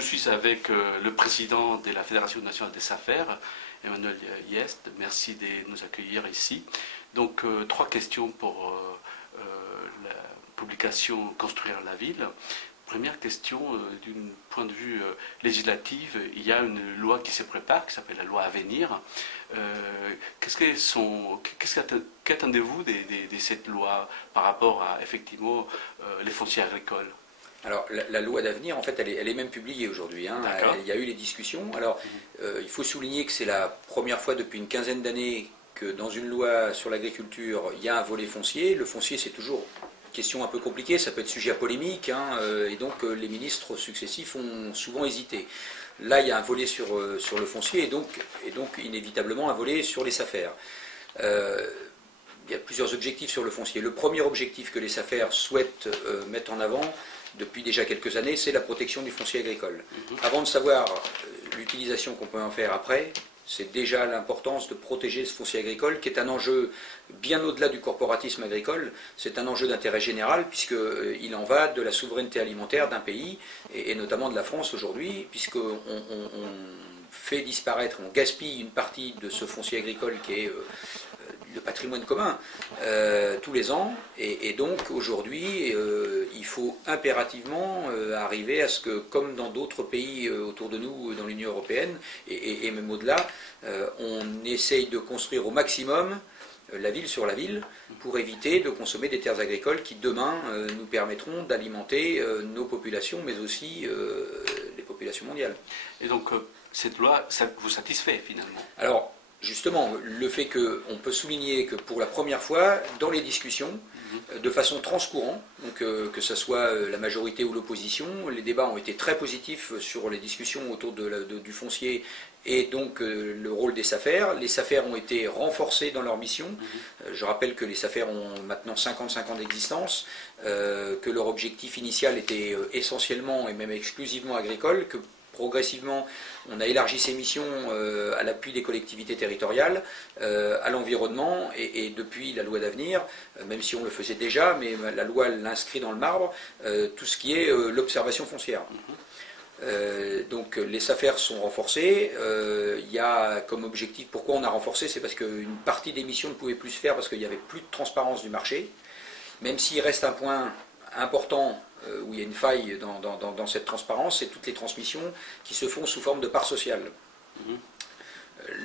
je suis avec le président de la Fédération nationale des affaires, Emmanuel Yest. Merci de nous accueillir ici. Donc, trois questions pour la publication Construire la ville. Première question, d'un point de vue législatif, il y a une loi qui se prépare, qui s'appelle la loi à venir. Qu'attendez-vous de cette loi par rapport à, effectivement, les fonciers agricoles? Alors, la loi d'avenir, en fait, elle est même publiée aujourd'hui. Hein. Il y a eu les discussions. Alors, il faut souligner que c'est la première fois depuis une quinzaine d'années que dans une loi sur l'agriculture, il y a un volet foncier. Le foncier, c'est toujours une question un peu compliquée, ça peut être sujet à polémique, hein, et donc les ministres successifs ont souvent hésité. Là, il y a un volet sur le foncier, et donc inévitablement un volet sur les SAFER. Il y a plusieurs objectifs sur le foncier. Le premier objectif que les SAFER souhaitent mettre en avant, depuis déjà quelques années, c'est la protection du foncier agricole. Avant de savoir l'utilisation qu'on peut en faire après, c'est déjà l'importance de protéger ce foncier agricole, qui est un enjeu bien au-delà du corporatisme agricole. C'est un enjeu d'intérêt général, puisqu'il en va de la souveraineté alimentaire d'un pays, et notamment de la France aujourd'hui, puisqu'on fait disparaître, on gaspille une partie de ce foncier agricole qui est le patrimoine commun tous les ans, et donc aujourd'hui il faut impérativement arriver à ce que, comme dans d'autres pays autour de nous dans l'Union européenne et même au-delà, on essaye de construire au maximum la ville sur la ville pour éviter de consommer des terres agricoles qui demain nous permettront d'alimenter nos populations, mais aussi les populations mondiales. Et donc cette loi, ça vous satisfait finalement? Alors, justement, le fait qu'on peut souligner que pour la première fois, dans les discussions, de façon transcourante, donc que ce soit la majorité ou l'opposition, les débats ont été très positifs sur les discussions autour du foncier et donc le rôle des SAFER. Les SAFER ont été renforcés dans leur mission. Je rappelle que les SAFER ont maintenant 55 ans d'existence, que leur objectif initial était essentiellement et même exclusivement agricole, que progressivement, on a élargi ses missions à l'appui des collectivités territoriales, à l'environnement, et depuis la loi d'avenir, même si on le faisait déjà, mais la loi l'inscrit dans le marbre, tout ce qui est l'observation foncière. Donc les SAFER sont renforcés. Il y a comme objectif, pourquoi on a renforcé, c'est parce qu'une partie des missions ne pouvait plus se faire parce qu'il n'y avait plus de transparence du marché, même s'il reste un point important où il y a une faille dans cette transparence, c'est toutes les transmissions qui se font sous forme de parts sociales.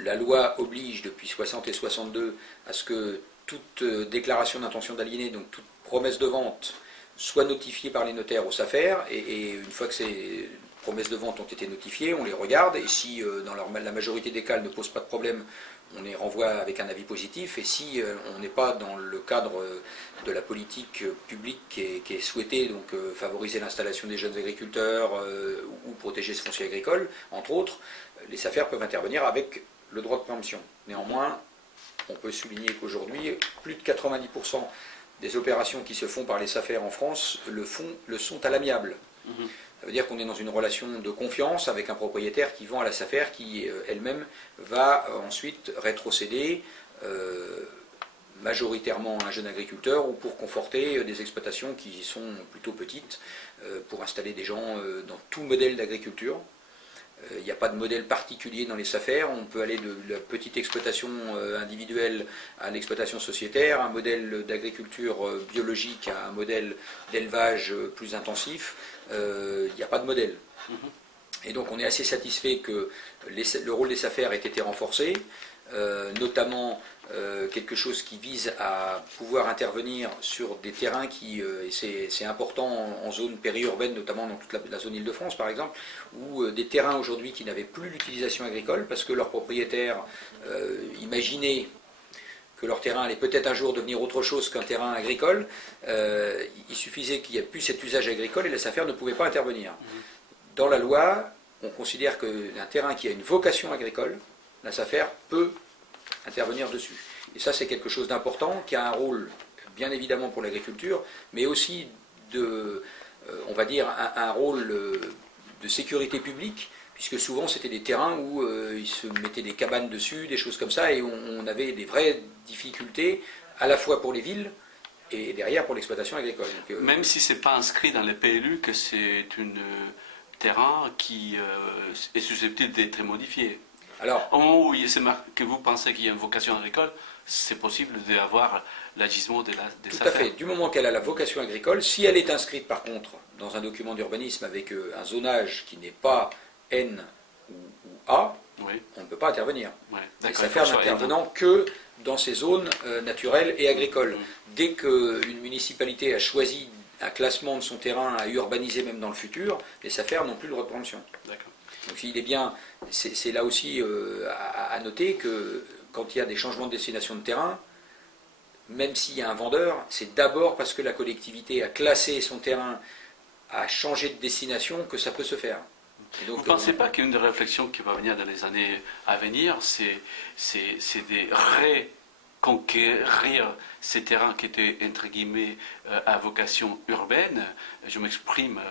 La loi oblige depuis 60 et 62 à ce que toute déclaration d'intention d'aliéner, donc toute promesse de vente, soit notifiée par les notaires aux SAFER, et une fois que ces promesses de vente ont été notifiées, on les regarde, et si dans la majorité des cas elles ne posent pas de problème, on les renvoie avec un avis positif, et si on n'est pas dans le cadre de la politique publique qui est souhaitée, donc favoriser l'installation des jeunes agriculteurs ou protéger ce foncier agricole, entre autres, les SAFER peuvent intervenir avec le droit de préemption. Néanmoins, on peut souligner qu'aujourd'hui, plus de 90% des opérations qui se font par les SAFER en France le sont à l'amiable. Ça veut dire qu'on est dans une relation de confiance avec un propriétaire qui vend à la SAFER, qui elle-même va ensuite rétrocéder majoritairement à un jeune agriculteur ou pour conforter des exploitations qui sont plutôt petites, pour installer des gens dans tout modèle d'agriculture. Il n'y a pas de modèle particulier dans les SAFER, on peut aller de la petite exploitation individuelle à l'exploitation sociétaire, un modèle d'agriculture biologique à un modèle d'élevage plus intensif, il n'y a pas de modèle. Et donc on est assez satisfait que le rôle des SAFER ait été renforcé, notamment quelque chose qui vise à pouvoir intervenir sur des terrains qui, et c'est important en zone périurbaine, notamment dans toute la zone Île-de-France par exemple, où des terrains aujourd'hui qui n'avaient plus l'utilisation agricole parce que leurs propriétaires imaginaient que leur terrain allait peut-être un jour devenir autre chose qu'un terrain agricole, il suffisait qu'il n'y ait plus cet usage agricole et la SAFER ne pouvait pas intervenir. Dans la loi, on considère qu'un terrain qui a une vocation agricole, la SAFER peut intervenir dessus. Et ça, c'est quelque chose d'important, qui a un rôle, bien évidemment, pour l'agriculture, mais aussi on va dire, un rôle de sécurité publique, puisque souvent, c'était des terrains où ils se mettaient des cabanes dessus, des choses comme ça, et on avait des vraies difficultés, à la fois pour les villes, et derrière pour l'exploitation agricole. Donc, même si ce n'est pas inscrit dans les PLU que c'est une terrain qui est susceptible d'être modifié. Alors, Au moment où que vous pensez qu'il y a une vocation agricole, c'est possible d'avoir l'agisement des tout SAFER. à fait. Du moment qu'elle a la vocation agricole, si elle est inscrite par contre dans un document d'urbanisme avec un zonage qui n'est pas N ou A, Oui, on ne peut pas intervenir. ouais, Les d'accord. SAFER n'intervenant que dans ces zones naturelles et agricoles. Dès qu'une municipalité a choisi un classement de son terrain à urbaniser même dans le futur, les SAFER n'ont plus le droit de préemption. D'accord. Donc il est bien, c'est là aussi à noter que quand il y a des changements de destination de terrain, même s'il y a un vendeur, c'est d'abord parce que la collectivité a classé son terrain, a changé de destination que ça peut se faire. Et donc, Vous ne pensez pas qu'une des réflexions qui va venir dans les années à venir, c'est de reconquérir ces terrains qui étaient, entre guillemets, à vocation urbaine? Je m'exprime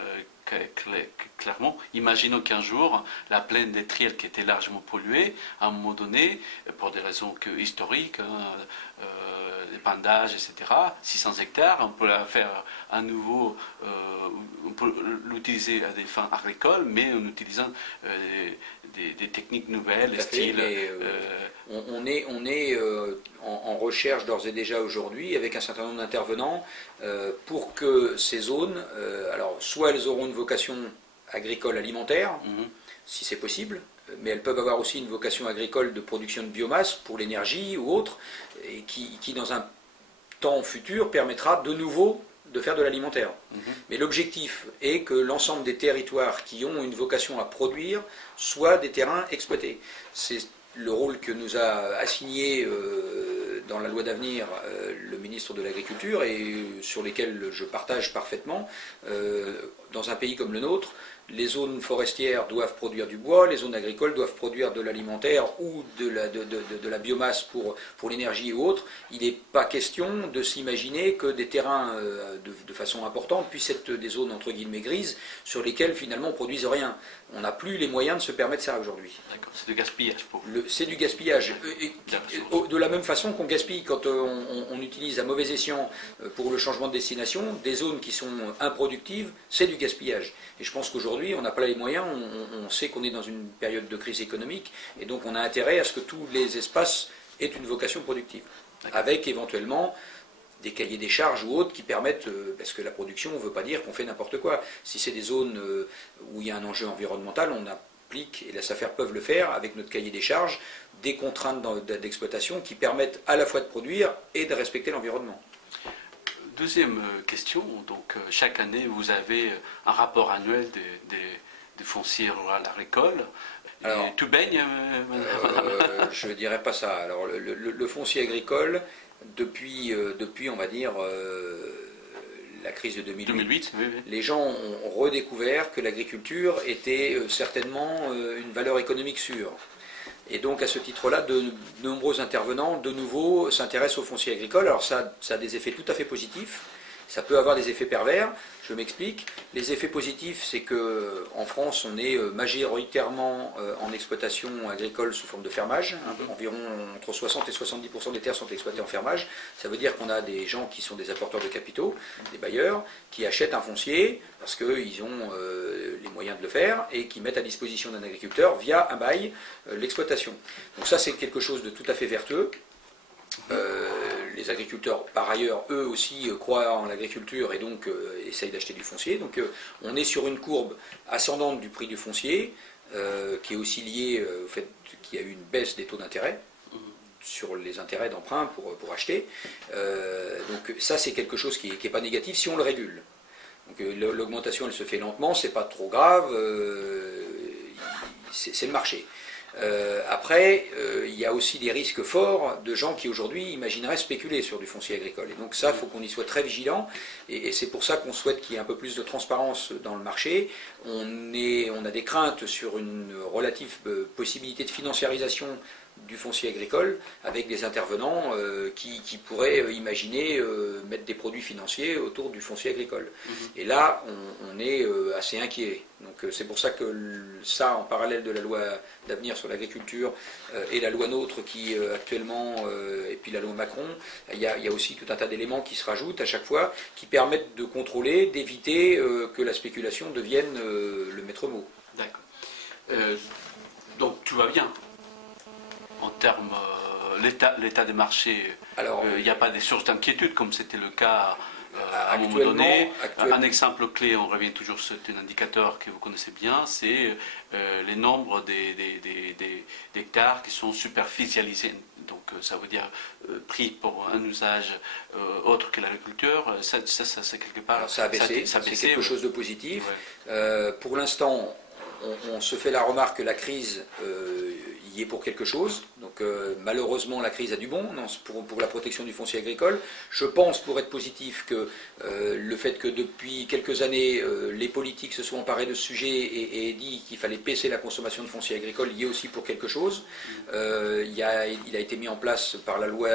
clairement. Imaginons qu'un jour, la plaine des Triels, qui était largement polluée, à un moment donné, pour des raisons historiques, épandage, etc., 600 hectares, on peut la faire à nouveau, on peut l'utiliser à des fins agricoles, mais en utilisant des techniques nouvelles, style... on est en recherche d'ores et déjà aujourd'hui avec un certain nombre d'intervenants pour que ces zones, alors soit elles auront une vocation agricole alimentaire, si c'est possible, mais elles peuvent avoir aussi une vocation agricole de production de biomasse pour l'énergie ou autre, et qui dans un temps futur permettra de nouveau de faire de l'alimentaire. Mais l'objectif est que l'ensemble des territoires qui ont une vocation à produire soient des terrains exploités. C'est le rôle que nous a assigné dans la loi d'avenir le ministre de l'Agriculture et sur lesquels je partage parfaitement. Dans un pays comme le nôtre, les zones forestières doivent produire du bois, les zones agricoles doivent produire de l'alimentaire ou de la biomasse pour l'énergie ou autre. Il n'est pas question de s'imaginer que des terrains de façon importante puissent être des zones entre guillemets grises sur lesquelles finalement on ne produise rien. On n'a plus les moyens de se permettre ça aujourd'hui. D'accord, c'est du gaspillage pour vous. C'est du gaspillage. De la même façon qu'on gaspille quand on utilise à mauvais escient pour le changement de destination, des zones qui sont improductives, c'est du gaspillage. Et je pense qu'aujourd'hui, on n'a pas les moyens, on sait qu'on est dans une période de crise économique, et donc on a intérêt à ce que tous les espaces aient une vocation productive, avec éventuellement des cahiers des charges ou autres qui permettent, parce que la production ne veut pas dire qu'on fait n'importe quoi. Si c'est des zones où il y a un enjeu environnemental, on applique, et les SAFER peuvent le faire, avec notre cahier des charges, des contraintes d'exploitation qui permettent à la fois de produire et de respecter l'environnement. Deuxième question, donc chaque année vous avez un rapport annuel des fonciers rural agricoles. Alors, tu baignes je ne dirais pas ça. Alors, le foncier agricole, depuis on va dire, la crise de 2008, oui, oui. Les gens ont redécouvert que l'agriculture était certainement une valeur économique sûre. Et donc à ce titre-là, de nombreux intervenants, de nouveau, s'intéressent au foncier agricole. Alors ça a des effets tout à fait positifs, ça peut avoir des effets pervers, je m'explique. Les effets positifs, c'est qu'en France, on est majoritairement en exploitation agricole sous forme de fermage. Environ entre 60 et 70% des terres sont exploitées en fermage. Ça veut dire qu'on a des gens qui sont des apporteurs de capitaux, des bailleurs, qui achètent un foncier parce qu'ils ont les moyens de le faire et qui mettent à disposition d'un agriculteur via un bail l'exploitation. Donc ça, c'est quelque chose de tout à fait vertueux. Les agriculteurs, par ailleurs, eux aussi croient en l'agriculture et donc essayent d'acheter du foncier. Donc on est sur une courbe ascendante du prix du foncier, qui est aussi liée au fait qu'il y a eu une baisse des taux d'intérêt sur les intérêts d'emprunt pour acheter. Donc ça, c'est quelque chose qui n'est pas négatif si on le régule. Donc l'augmentation, elle se fait lentement, c'est pas trop grave, c'est le marché. Après, il y a aussi des risques forts de gens qui aujourd'hui imagineraient spéculer sur du foncier agricole. Et donc ça, il faut qu'on y soit très vigilant. Et c'est pour ça qu'on souhaite qu'il y ait un peu plus de transparence dans le marché. On a des craintes sur une relative possibilité de financiarisation du foncier agricole avec des intervenants qui pourraient imaginer mettre des produits financiers autour du foncier agricole. Et là, on est assez inquiet. Donc c'est pour ça que ça, en parallèle de la loi d'avenir sur l'agriculture et la loi NOTRe qui actuellement, et puis la loi Macron, il y a aussi tout un tas d'éléments qui se rajoutent à chaque fois, qui permettent de contrôler, d'éviter que la spéculation devienne le maître mot. D'accord. Donc tout va bien en termes l'état des marchés. Il n'y a pas des sources d'inquiétude comme c'était le cas à un moment donné. Un exemple clé, on revient toujours sur un indicateur que vous connaissez bien, c'est les nombres d'hectares qui sont superficialisés. Donc ça veut dire pris pour un usage autre que l'agriculture. Ça c'est quelque part. Alors ça a baissé, c'est quelque chose de positif. Ouais. Pour l'instant, on se fait la remarque que la crise y est pour quelque chose. Donc malheureusement la crise a du bon pour la protection du foncier agricole. Je pense, pour être positif, que le fait que depuis quelques années les politiques se soient emparés de ce sujet et dit qu'il fallait baisser la consommation de foncier agricole y est aussi pour quelque chose. Il a été mis en place par la loi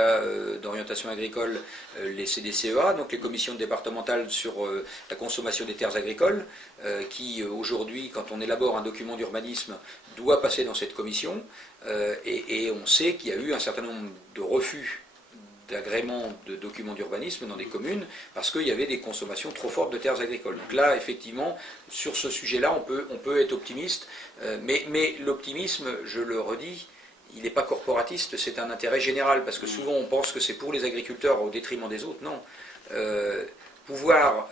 d'orientation agricole les CDCEA, donc les commissions départementales sur la consommation des terres agricoles, qui aujourd'hui, quand on élabore un document d'urbanisme, doit passer dans cette commission. Et on sait qu'il y a eu un certain nombre de refus d'agrément de documents d'urbanisme dans des communes parce qu'il y avait des consommations trop fortes de terres agricoles. Donc là, effectivement, sur ce sujet-là, on peut être optimiste, mais l'optimisme, je le redis, il n'est pas corporatiste, c'est un intérêt général, parce que souvent on pense que c'est pour les agriculteurs au détriment des autres. Non. Pouvoir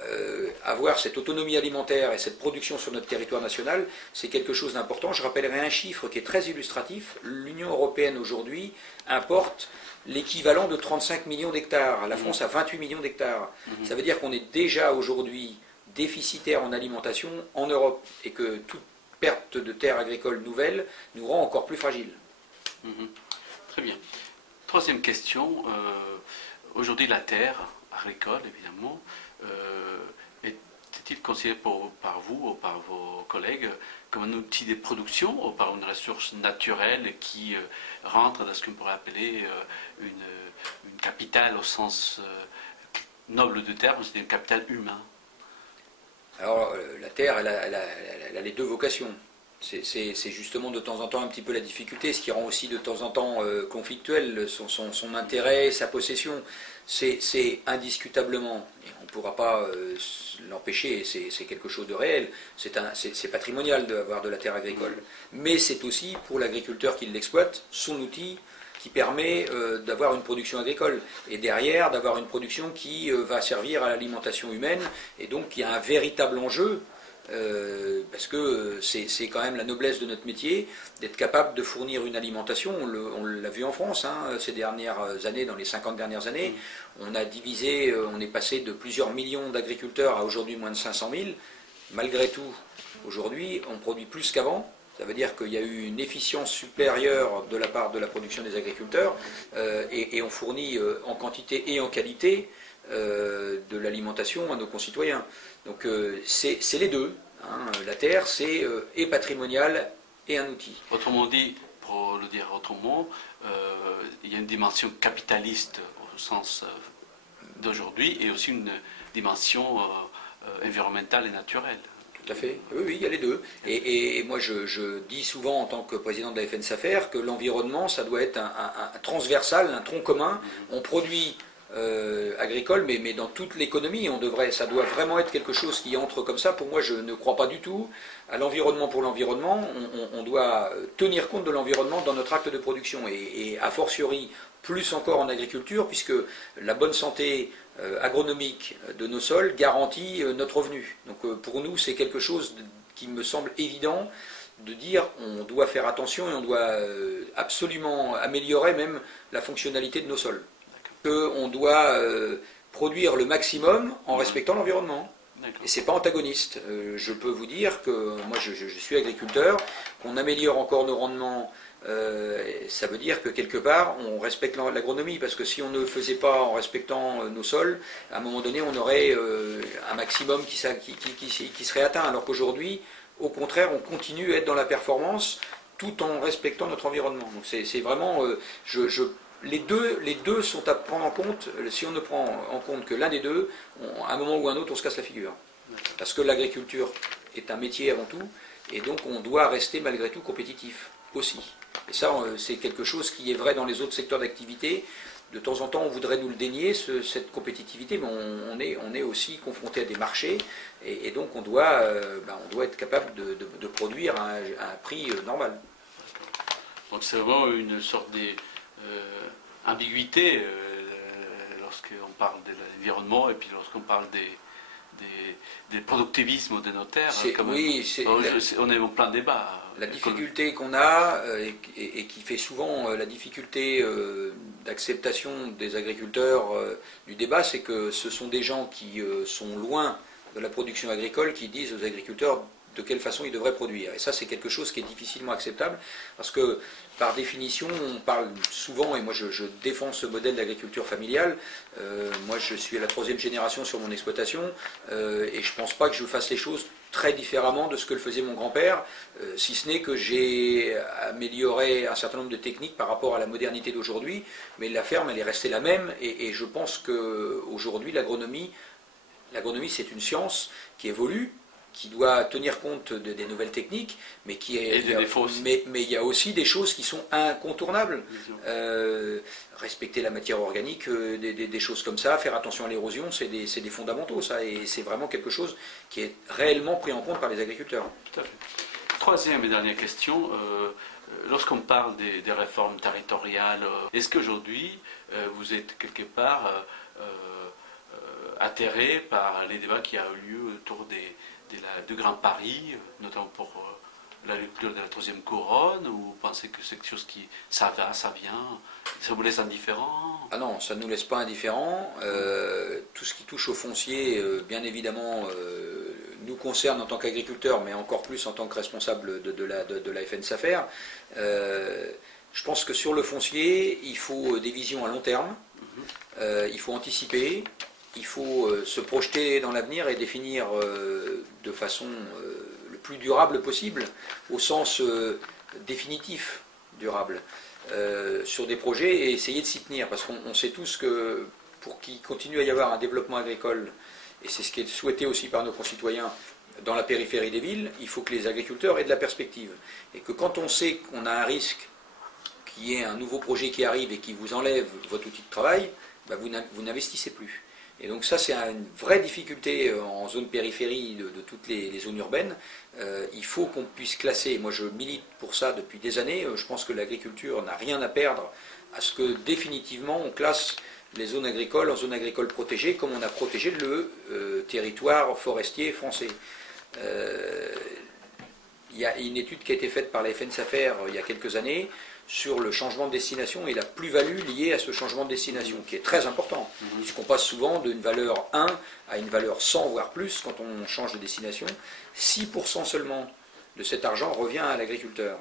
avoir cette autonomie alimentaire et cette production sur notre territoire national, c'est quelque chose d'important. Je rappellerai un chiffre qui est très illustratif. L'Union européenne aujourd'hui importe l'équivalent de 35 millions d'hectares. La France a 28 millions d'hectares. Ça veut dire qu'on est déjà aujourd'hui déficitaire en alimentation en Europe et que toute perte de terres agricoles nouvelles nous rend encore plus fragiles. Très bien. Troisième question. Aujourd'hui, la terre agricole, évidemment, est-il considéré par vous ou par vos collègues comme un outil de production ou par une ressource naturelle qui rentre dans ce qu'on pourrait appeler une capitale au sens noble du terme, c'est une capitale humain? Alors, la terre, elle a les deux vocations. C'est justement de temps en temps un petit peu la difficulté, ce qui rend aussi de temps en temps conflictuel son intérêt, sa possession. C'est indiscutablement, et on ne pourra pas l'empêcher, c'est quelque chose de réel, c'est patrimonial d'avoir de la terre agricole. Mais c'est aussi, pour l'agriculteur qui l'exploite, son outil qui permet d'avoir une production agricole. Et derrière, d'avoir une production qui va servir à l'alimentation humaine. Et donc, il y a un véritable enjeu. Parce que c'est quand même la noblesse de notre métier d'être capable de fournir une alimentation. On l'a vu en France ces dernières années, dans les 50 dernières années. On a divisé, on est passé de plusieurs millions d'agriculteurs à aujourd'hui moins de 500 000. Malgré tout, aujourd'hui, on produit plus qu'avant. Ça veut dire qu'il y a eu une efficience supérieure de la part de la production des agriculteurs et on fournit en quantité et en qualité de l'alimentation à nos concitoyens. Donc c'est les deux. La terre, c'est et patrimonial et un outil. Autrement dit, pour le dire autrement, il y a une dimension capitaliste au sens d'aujourd'hui et aussi une dimension environnementale et naturelle. Tout à fait. Oui, il y a les deux. Et moi, je dis souvent en tant que président de la FNSAFER que l'environnement, ça doit être un transversal, un tronc commun. On produit agricole, mais dans toute l'économie, ça doit vraiment être quelque chose qui entre comme ça. Pour moi, je ne crois pas du tout à l'environnement pour l'environnement. On doit tenir compte de l'environnement dans notre acte de production et a fortiori plus encore en agriculture, puisque la bonne santé agronomique de nos sols garantit notre revenu. Donc pour nous, c'est quelque chose qui me semble évident de dire on doit faire attention et on doit absolument améliorer même la fonctionnalité de nos sols. On doit produire le maximum en respectant l'environnement. Et ce n'est pas antagoniste. Je peux vous dire que moi je suis agriculteur, qu'on améliore encore nos rendements, ça veut dire que quelque part on respecte l'agronomie, parce que si on ne le faisait pas en respectant nos sols, à un moment donné on aurait un maximum qui serait atteint, alors qu'aujourd'hui, au contraire, on continue à être dans la performance tout en respectant notre environnement. Donc c'est vraiment, les deux sont à prendre en compte. Si on ne prend en compte que l'un des deux, à un moment ou un autre, on se casse la figure. Parce que l'agriculture est un métier avant tout, et donc on doit rester malgré tout compétitif aussi. Et ça, c'est quelque chose qui est vrai dans les autres secteurs d'activité. De temps en temps, on voudrait nous le dénier, cette compétitivité, mais on est aussi confronté à des marchés, et donc on doit être capable de produire à un prix normal. Donc c'est vraiment une sorte d'ambiguïté lorsqu'on parle de l'environnement et puis lorsqu'on parle des productivisme des notaires. Oui, on est en plein débat. La difficulté qu'on a, et qui fait souvent la difficulté d'acceptation des agriculteurs du débat, c'est que ce sont des gens qui sont loin de la production agricole qui disent aux agriculteurs de quelle façon ils devraient produire. Et ça, c'est quelque chose qui est difficilement acceptable, parce que, par définition, on parle souvent, et moi je défends ce modèle d'agriculture familiale. Moi, je suis à la 3e génération sur mon exploitation, et je ne pense pas que je fasse les choses très différemment de ce que le faisait mon grand-père, si ce n'est que j'ai amélioré un certain nombre de techniques par rapport à la modernité d'aujourd'hui, mais la ferme, elle est restée la même, et je pense qu'aujourd'hui, l'agronomie, c'est une science qui évolue, qui doit tenir compte des nouvelles techniques, mais mais il y a aussi des choses qui sont incontournables. Respecter la matière organique, des choses comme ça, faire attention à l'érosion, c'est des fondamentaux, ça, et c'est vraiment quelque chose qui est réellement pris en compte par les agriculteurs. Tout à fait. Troisième et dernière question, lorsqu'on parle des réformes territoriales, est-ce qu'aujourd'hui vous êtes quelque part atterré par les débats qui ont eu lieu autour de Grand Paris, notamment pour l'agriculture de la 3e couronne, ou vous pensez que c'est quelque chose qui, ça va, ça vient, ça vous laisse indifférent? Ah non, ça ne nous laisse pas indifférents. Tout ce qui touche au foncier, bien évidemment, nous concerne en tant qu'agriculteurs, mais encore plus en tant que responsable de la FNSAFER. Je pense que sur le foncier, il faut des visions à long terme, il faut anticiper, il faut se projeter dans l'avenir et définir de façon le plus durable possible, au sens définitif durable, sur des projets, et essayer de s'y tenir. Parce qu'on sait tous que pour qu'il continue à y avoir un développement agricole, et c'est ce qui est souhaité aussi par nos concitoyens dans la périphérie des villes, il faut que les agriculteurs aient de la perspective. Et que quand on sait qu'on a un risque, qu'il y ait un nouveau projet qui arrive et qui vous enlève votre outil de travail, ben vous n'investissez plus. Et donc ça, c'est une vraie difficulté en zone périphérie de toutes les zones urbaines. Il faut qu'on puisse classer, moi je milite pour ça depuis des années, je pense que l'agriculture n'a rien à perdre à ce que définitivement on classe les zones agricoles en zones agricoles protégées, comme on a protégé le territoire forestier français. Il y a une étude qui a été faite par la FNSAFER il y a quelques années sur le changement de destination et la plus-value liée à ce changement de destination, qui est très important, puisqu'on passe souvent d'une valeur 1 à une valeur 100, voire plus, quand on change de destination. 6% seulement de cet argent revient à l'agriculteur.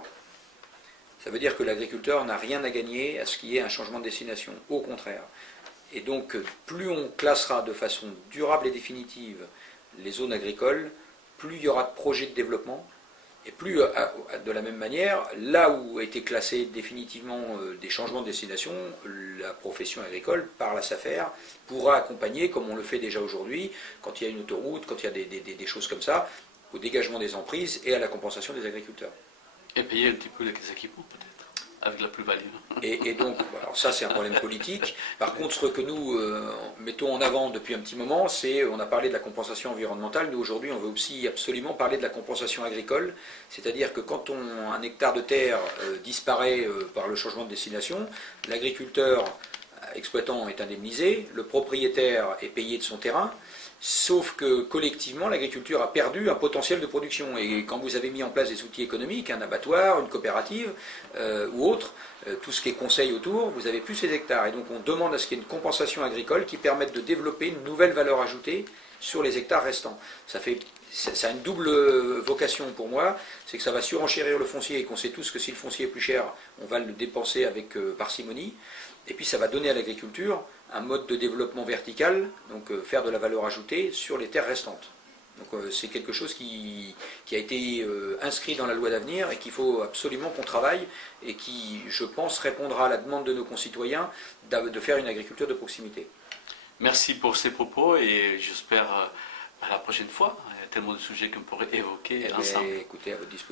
Ça veut dire que l'agriculteur n'a rien à gagner à ce qu'il y ait un changement de destination, au contraire. Et donc, plus on classera de façon durable et définitive les zones agricoles, plus il y aura de projets de développement, et plus, de la même manière, là où a été classé définitivement des changements de destination, la profession agricole, par la SAFER, pourra accompagner, comme on le fait déjà aujourd'hui, quand il y a une autoroute, quand il y a des choses comme ça, au dégagement des emprises et à la compensation des agriculteurs. Et payer un petit peu les équipements, peut-être, avec la plus-value. Et donc, alors ça c'est un problème politique. Par contre, ce que nous mettons en avant depuis un petit moment, c'est, on a parlé de la compensation environnementale, nous aujourd'hui on veut aussi absolument parler de la compensation agricole, c'est-à-dire que quand un hectare de terre disparaît par le changement de destination, l'agriculteur exploitant est indemnisé, le propriétaire est payé de son terrain, sauf que collectivement l'agriculture a perdu un potentiel de production, et quand vous avez mis en place des outils économiques, un abattoir, une coopérative ou autre, tout ce qui est conseil autour, vous n'avez plus ces hectares, et donc on demande à ce qu'il y ait une compensation agricole qui permette de développer une nouvelle valeur ajoutée sur les hectares restants. Ça a une double vocation pour moi, c'est que ça va surenchérir le foncier, et qu'on sait tous que si le foncier est plus cher, on va le dépenser avec parcimonie, et puis ça va donner à l'agriculture un mode de développement vertical, donc faire de la valeur ajoutée sur les terres restantes. Donc c'est quelque chose qui a été inscrit dans la loi d'avenir et qu'il faut absolument qu'on travaille et qui, je pense, répondra à la demande de nos concitoyens de faire une agriculture de proximité. Merci pour ces propos et j'espère à la prochaine fois. Il y a tellement de sujets qu'on pourrait évoquer ensemble. Écoutez, à votre disposition.